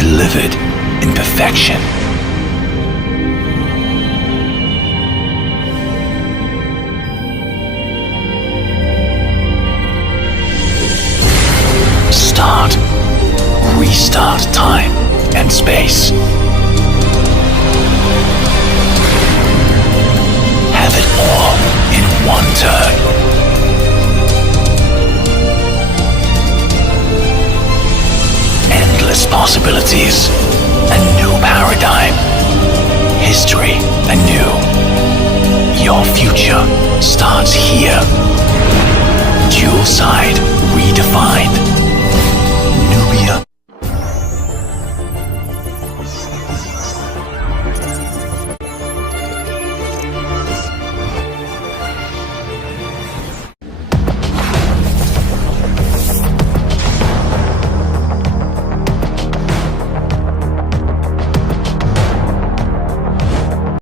delivered in perfection. Start, restart time and space. Have it all in one turn. Endless possibilities, a new paradigm, history anew. Your future starts here. Dual side redefined.